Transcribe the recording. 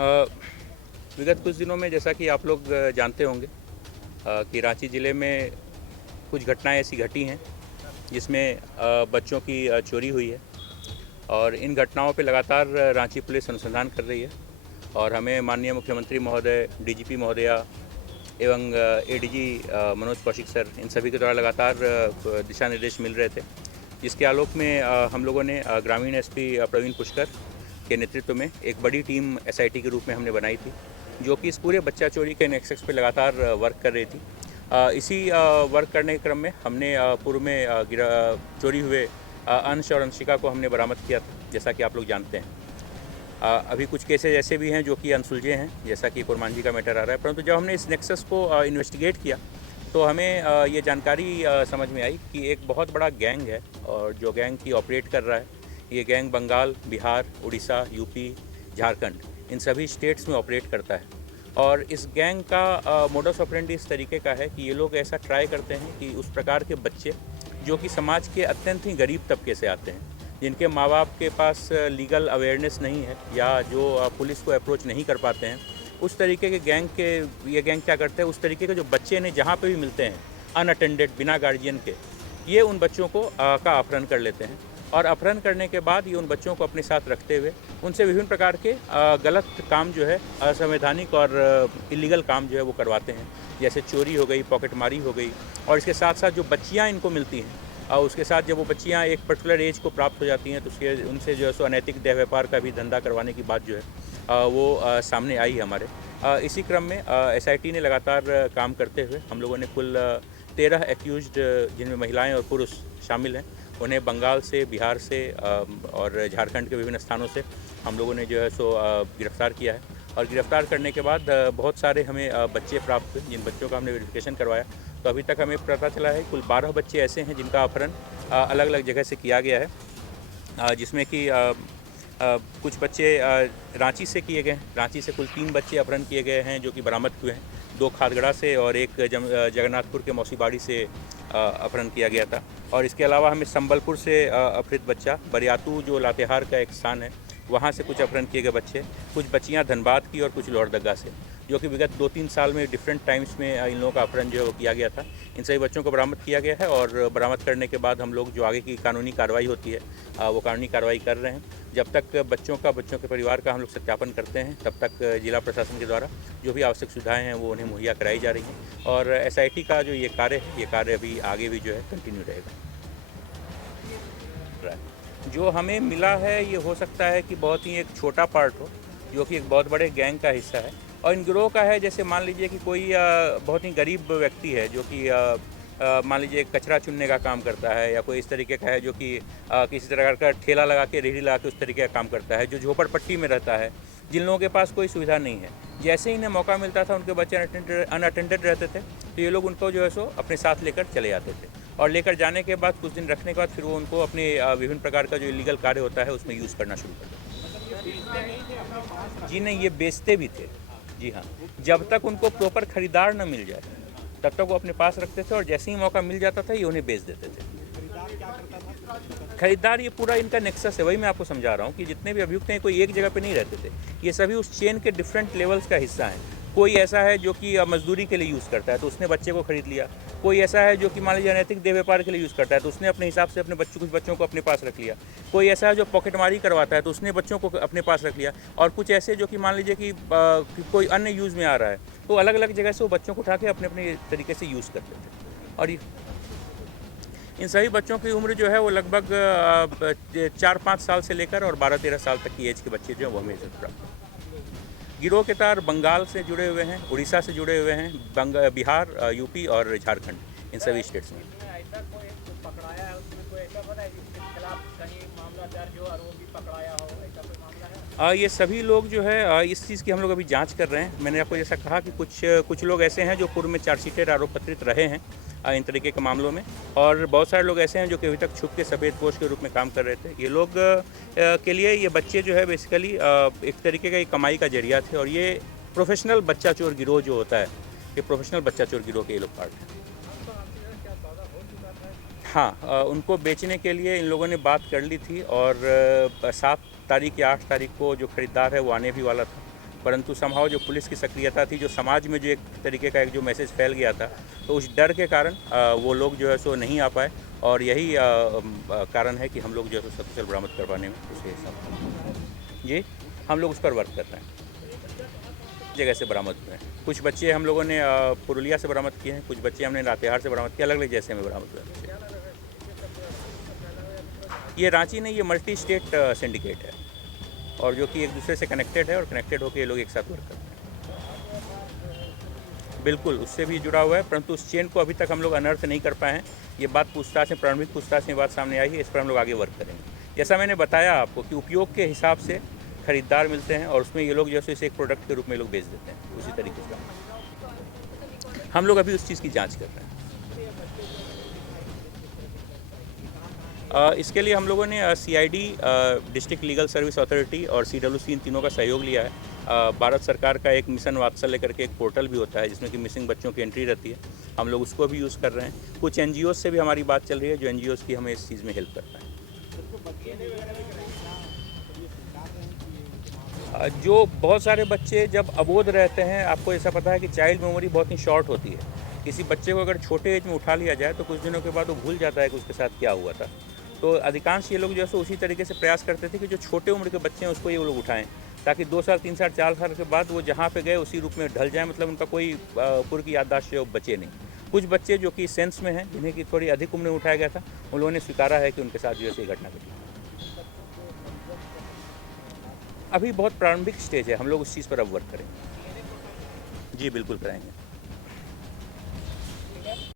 अ, विगत कुछ दिनों में जैसा कि आप लोग जानते होंगे कि रांची ज़िले में कुछ घटनाएं ऐसी घटी हैं जिसमें बच्चों की चोरी हुई है और इन घटनाओं पे लगातार रांची पुलिस अनुसंधान कर रही है और हमें माननीय मुख्यमंत्री महोदय, डीजीपी महोदया एवं एडीजी मनोज कौशिक सर, इन सभी के द्वारा लगातार दिशा निर्देश मिल रहे थे, जिसके आलोक में हम लोगों ने ग्रामीण एसपी प्रवीण पुष्कर के नेतृत्व में एक बड़ी टीम एसआईटी के रूप में हमने बनाई थी, जो कि इस पूरे बच्चा चोरी के नेक्सस पे लगातार वर्क कर रही थी। इसी वर्क करने के क्रम में हमने पूर्व में चोरी हुए अंश और अंशिका को हमने बरामद किया था, जैसा कि आप लोग जानते हैं। अभी कुछ केसेज ऐसे भी हैं जो कि अनसुलझे हैं, जैसा कि कुरमांझी का मैटर आ रहा है, परंतु जब हमने इस नेक्सस को इन्वेस्टिगेट किया तो हमें ये जानकारी समझ में आई कि एक बहुत बड़ा गैंग है और जो गैंग की ऑपरेट कर रहा है, ये गैंग बंगाल, बिहार, उड़ीसा, यूपी, झारखंड, इन सभी स्टेट्स में ऑपरेट करता है। और इस गैंग का मोडस ऑपरेंडी इस तरीके का है कि ये लोग ऐसा ट्राई करते हैं कि उस प्रकार के बच्चे जो कि समाज के अत्यंत ही गरीब तबके से आते हैं, जिनके माँ बाप के पास लीगल अवेयरनेस नहीं है या जो पुलिस को अप्रोच नहीं कर पाते हैं, उस तरीके के ये गैंग क्या करते हैं, उस तरीके के जो बच्चे ने जहाँ पे भी मिलते हैं अनअटेंडेड, बिना गार्जियन के, ये उन बच्चों को का अपहरण कर लेते हैं और अपहरण करने के बाद ये उन बच्चों को अपने साथ रखते हुए उनसे विभिन्न प्रकार के गलत काम जो है, असंवैधानिक और इलीगल काम जो है वो करवाते हैं, जैसे चोरी हो गई, पॉकेटमारी हो गई। और इसके साथ साथ जो बच्चियाँ इनको मिलती हैं और उसके साथ जब वो बच्चियाँ एक पर्टिकुलर एज को प्राप्त हो जाती हैं तो उसके उनसे जो है सो अनैतिक देह व्यापार का भी धंधा करवाने की बात जो है वो सामने आई हमारे। इसी क्रम में एसआईटी ने लगातार काम करते हुए हम लोगों ने कुल 13 एक्यूज्ड, जिनमें महिलाएं और पुरुष शामिल हैं, उन्हें बंगाल से, बिहार से और झारखंड के विभिन्न स्थानों से हम लोगों ने जो है सो गिरफ्तार किया है। और गिरफ्तार करने के बाद बहुत सारे हमें बच्चे प्राप्त हुए, जिन बच्चों का हमने वेरिफिकेशन करवाया तो अभी तक हमें पता चला है कुल 12 बच्चे ऐसे हैं जिनका अपहरण अलग अलग जगह से किया गया है, जिसमें कि कुछ बच्चे रांची से किए गए हैं। रांची से कुल 3 बच्चे अपहरण किए गए हैं जो कि बरामद हुए हैं, 2 खादगड़ा से और एक जगन्नाथपुर के मौसीबाड़ी से अपहरण किया गया था। और इसके अलावा हमें संबलपुर से अपहृत बच्चा, बरियातू जो लातेहार का एक स्थान है, वहाँ से कुछ अपहरण किए गए बच्चे, कुछ बच्चियाँ धनबाद की और कुछ लोहरदगा से, जो कि विगत 2-3 साल में डिफरेंट टाइम्स में इन लोगों का अपहरण जो है वो किया गया था। इन सभी बच्चों को बरामद किया गया है और बरामद करने के बाद हम लोग जो आगे की कानूनी कार्रवाई होती है वो कानूनी कार्रवाई कर रहे हैं। जब तक बच्चों के परिवार का हम लोग सत्यापन करते हैं, तब तक जिला प्रशासन के द्वारा जो भी आवश्यक सुविधाएँ हैं वो उन्हें मुहैया कराई जा रही हैं। और एसआईटी का जो ये कार्य है, ये कार्य अभी आगे भी जो है कंटिन्यू रहेगा। जो हमें मिला है ये हो सकता है कि बहुत ही एक छोटा पार्ट हो, जो कि एक बहुत बड़े गैंग का हिस्सा है और इन गिरोह का है। जैसे मान लीजिए कि कोई बहुत ही गरीब व्यक्ति है जो कि मान लीजिए कचरा चुनने का काम करता है, या कोई इस तरीके का है जो कि किसी तरह का ठेला लगा के, रेहड़ी लगा के उस तरीके का काम करता है, जो झोपड़पट्टी में रहता है, जिन लोगों के पास कोई सुविधा नहीं है। जैसे ही इन्हें मौका मिलता था, उनके बच्चे अनअटेंडेड रहते थे तो ये लोग उनको जो है सो अपने साथ लेकर चले जाते थे और लेकर जाने के बाद कुछ दिन रखने के बाद फिर वो उनको अपने विभिन्न प्रकार का जो इलीगल कार्य होता है उसमें यूज़ करना शुरू कर देते। जी नहीं, ये बेचते भी थे। जी हाँ, जब तक उनको प्रॉपर खरीदार न मिल जाए तब तक वो अपने पास रखते थे और जैसे ही मौका मिल जाता था ये उन्हें बेच देते थे। खरीदार, ये पूरा इनका नेक्सस है, वही मैं आपको समझा रहा हूँ कि जितने भी अभियुक्त हैं कोई एक जगह पे नहीं रहते थे, ये सभी उस चेन के डिफरेंट लेवल्स का हिस्सा हैं। कोई ऐसा है जो कि मजदूरी के लिए यूज़ करता है तो उसने बच्चे को खरीद लिया, कोई ऐसा है जो कि मान लीजिए अनैतिक देह व्यापार के लिए यूज़ करता है तो उसने अपने हिसाब से अपने कुछ बच्चों को अपने पास रख लिया, कोई ऐसा है जो पॉकेटमारी करवाता है तो उसने बच्चों को अपने पास रख लिया, और कुछ ऐसे जो कि मान लीजिए कि कोई अन्य यूज़ में आ रहा है तो अलग अलग जगह से वो बच्चों को उठा के अपने अपने तरीके से यूज़ करते थे। और इन सभी बच्चों की उम्र जो है वो लगभग 4-5 साल से लेकर और 12-13 साल तक की एज के बच्चे जो हैं वो हमें प्राप्त। गिरोह के तार बंगाल से जुड़े हुए हैं, उड़ीसा से जुड़े हुए हैं, बिहार, यूपी और झारखंड, इन सभी स्टेट्स में। ये सभी लोग जो है इस चीज़ की हम लोग अभी जांच कर रहे हैं। मैंने आपको जैसा कहा कि कुछ लोग ऐसे हैं जो पूर्व में चार्जशीटेड आरोप पत्रित रहे हैं इन तरीके के मामलों में, और बहुत सारे लोग ऐसे हैं जो कि अभी तक छुप के सफ़ेद पोश के रूप में काम कर रहे थे। ये लोग के लिए ये बच्चे जो है बेसिकली एक तरीके का एक कमाई का जरिया थे, और ये प्रोफेशनल बच्चा चोर गिरोह जो होता है, ये प्रोफेशनल बच्चा चोर गिरोह के ये लोग पार्ट हैं। हाँ, उनको बेचने के लिए इन लोगों ने बात कर ली थी और 7 तारीख या 8 तारीख को जो ख़रीदार है वो आने भी वाला था, परंतु समहाउ जो पुलिस की सक्रियता थी, जो समाज में जो एक तरीके का एक जो मैसेज फैल गया था, तो उस डर के कारण वो लोग जो है सो नहीं आ पाए और यही कारण है कि हम लोग जो है सो सकुशल बरामद करवाने में उसके हिसाब जी हम लोग उस पर वर्क कर रहे हैं। जगह से बरामद हुए हैं। कुछ बच्चे हम लोगों ने पुरुलिया से बरामद किए हैं, कुछ बच्चे हमने लातेहार से बरामद किए, अलग अलग जैसे में बरामद हुए हैं। ये रांची नहीं, ये मल्टी स्टेट सिंडिकेट है और जो कि एक दूसरे से कनेक्टेड है और कनेक्टेड होकर ये लोग एक साथ वर्क करते हैं। बिल्कुल उससे भी जुड़ा हुआ है, परंतु उस चेन को अभी तक हम लोग अनर्थ नहीं कर पाए हैं। ये बात पूछताछ में, प्रारंभिक पूछताछ में बात सामने आई है, इस पर हम लोग आगे वर्क करेंगे। जैसा मैंने बताया आपको कि उपयोग के हिसाब से खरीदार मिलते हैं और उसमें ये लोग जैसे इसे एक प्रोडक्ट के रूप में लोग बेच देते हैं, उसी तरीके से हम लोग अभी उस चीज़ की जांच कर रहे हैं। इसके लिए हम लोगों ने CID, district legal service authority और CWC इन तीनों का सहयोग लिया है। भारत सरकार का एक मिशन वात्सल्य करके एक पोर्टल भी होता है जिसमें कि मिसिंग बच्चों की एंट्री रहती है, हम लोग उसको भी यूज़ कर रहे हैं। कुछ NGOs से भी हमारी बात चल रही है, जो NGOs की हमें इस चीज़ में हेल्प करता है। जो बहुत सारे बच्चे जब अबोध रहते हैं, आपको ऐसा पता है कि चाइल्ड मेमोरी बहुत ही शॉर्ट होती है। किसी बच्चे को अगर छोटे एज में उठा लिया जाए तो कुछ दिनों के बाद वो भूल जाता है कि उसके साथ क्या हुआ था। तो अधिकांश ये लोग जो है उसी तरीके से प्रयास करते थे कि जो छोटे उम्र के बच्चे हैं उसको ये लोग उठाएं, ताकि 2 साल 3 साल 4 साल के बाद वो जहाँ पे गए उसी रूप में ढल जाए, मतलब उनका कोई पूर्व की याददाश्त जो बचे नहीं। कुछ बच्चे जो कि सेंस में हैं, जिन्हें कि थोड़ी अधिक उम्र में उठाया गया था, उन लोगों ने स्वीकारा है कि उनके साथ जो है घटना घटी। अभी बहुत प्रारंभिक स्टेज है, हम लोग उस चीज़ पर अब वर्क करेंगे। जी बिल्कुल कराएंगे।